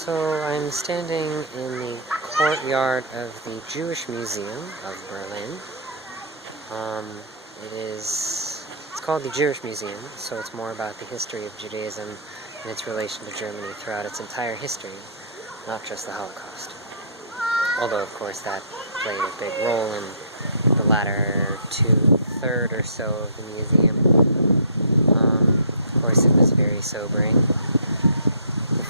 So I'm standing in the courtyard of the Jewish Museum of Berlin. It's called the Jewish Museum, so it's more about the history of Judaism and its relation to Germany throughout its entire history, not just the Holocaust. Although, of course, that played a big role in the latter two-thirds or so of the museum. Of course, it was very sobering. The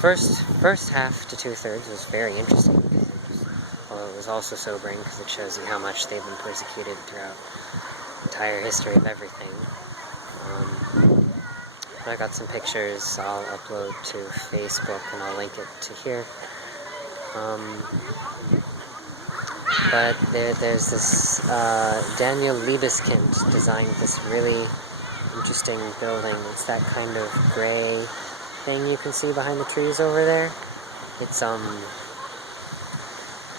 first half to two-thirds was very interesting, although it was also sobering because it shows you how much they've been persecuted throughout the entire history of everything. I got some pictures I'll upload to Facebook, and I'll link it to here. But there's this Daniel Liebeskind designed this really interesting building. It's that kind of gray thing you can see behind the trees over there. It's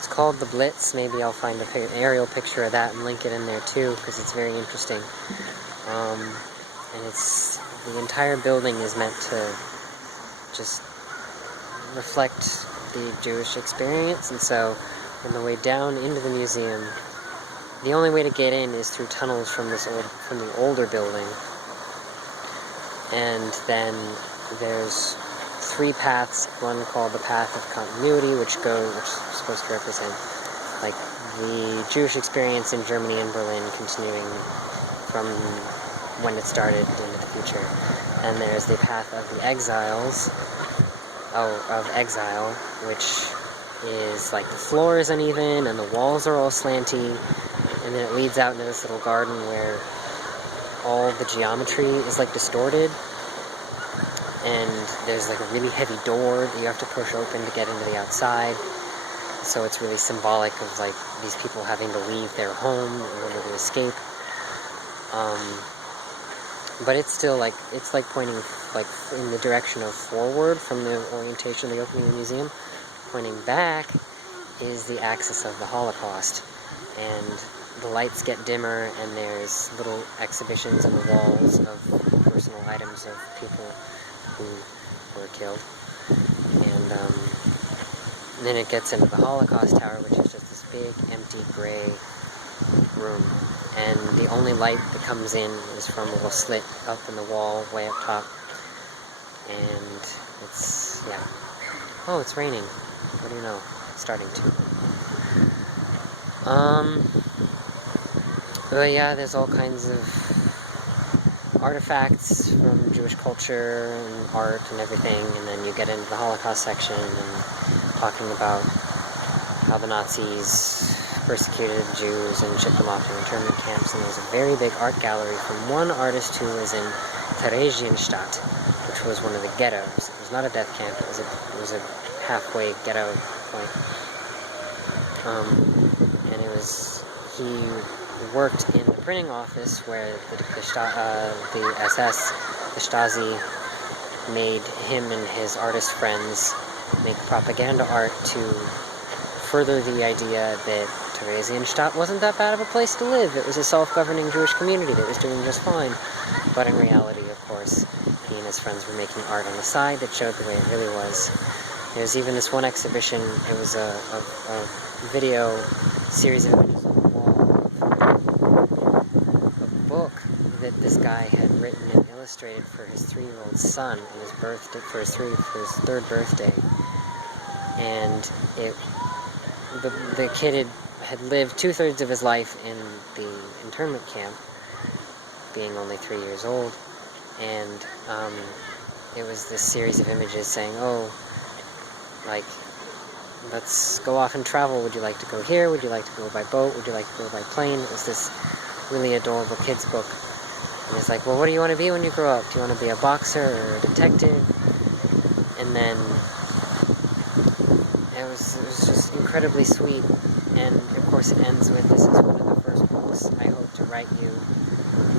called the Blitz. Maybe I'll find an aerial picture of that and link it in there too, because it's very interesting. And the entire building is meant to just reflect the Jewish experience, and so on the way down into the museum, the only way to get in is through tunnels from the older building. And then there's three paths, one called the Path of Continuity, which is supposed to represent like the Jewish experience in Germany and Berlin continuing from when it started into the future. And there's the Path of the Exiles, of Exile, which is like the floor is uneven and the walls are all slanty, and then it leads out into this little garden where all the geometry is like distorted, and there's like a really heavy door that you have to push open to get into the outside. So it's really symbolic of like these people having to leave their home in order to escape. But it's still like, it's like pointing like in the direction of forward from the orientation of the opening of the museum. Pointing back is the axis of the Holocaust, and the lights get dimmer, and there's little exhibitions on the walls of personal items of people who were killed. And then it gets into the Holocaust Tower, which is just this big, empty, gray room. And the only light that comes in is from a little slit up in the wall, way up top. And it's, yeah. Oh, it's raining. What do you know? It's starting to. But yeah, there's all kinds of artifacts from Jewish culture and art and everything, and then you get into the Holocaust section and talking about how the Nazis persecuted Jews and shipped them off to internment camps. And there's a very big art gallery from one artist who was in Theresienstadt, which was one of the ghettos. It was not a death camp, it was a halfway ghetto point. And he worked in the printing office where the SS, the Stasi, made him and his artist friends make propaganda art to further the idea that Theresienstadt wasn't that bad of a place to live. It was a self-governing Jewish community that was doing just fine. But in reality, of course, he and his friends were making art on the side that showed the way it really was. There's even this one exhibition, it was a video series of images on the wall of a book that this guy had written and illustrated for his 3-year-old son on his birthday, for his third birthday. And the kid had lived 2/3 of his life in the internment camp, being only 3 years old, and it was this series of images saying, oh, like, let's go off and travel. Would you like to go here? Would you like to go by boat? Would you like to go by plane? It was this really adorable kid's book. And it's like, well, what do you want to be when you grow up? Do you want to be a boxer or a detective? And then it was just incredibly sweet. And of course it ends with, this is one of the first books I hope to write you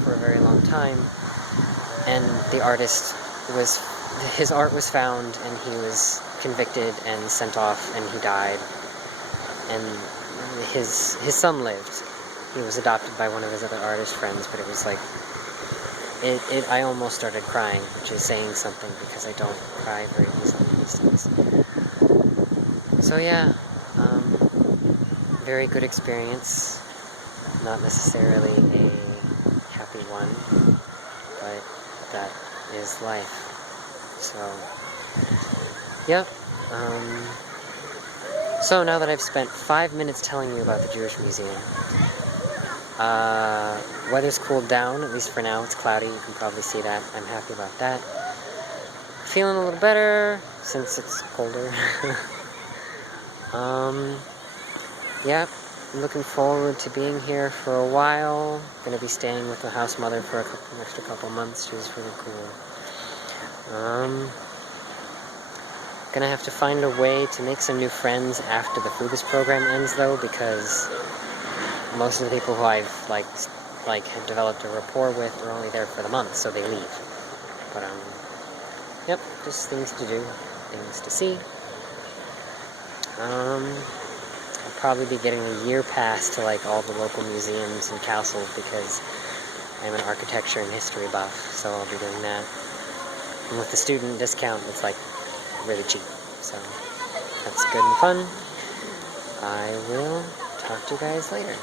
for a very long time. And the artist his art was found, and he was convicted and sent off, and he died. And his son lived. He was adopted by one of his other artist friends, but it was like, I almost started crying, which is saying something, because I don't cry very easily these days. So yeah, very good experience. Not necessarily a happy one, but that is life. So, yep. So now that I've spent 5 minutes telling you about the Jewish Museum, weather's cooled down, at least for now. It's cloudy, you can probably see that. I'm happy about that. Feeling a little better since it's colder. Yeah, I'm looking forward to being here for a while. Gonna be staying with the house mother for an extra couple months. She's really cool. Gonna have to find a way to make some new friends after the Fugus program ends, though, because most of the people who I've have developed a rapport with are only there for the month, so they leave. But yep, just things to do, things to see. I'll probably be getting a year pass to all the local museums and castles because I'm an architecture and history buff, so I'll be doing that. And with the student discount, it's really cheap, so that's good and fun. I will talk to you guys later.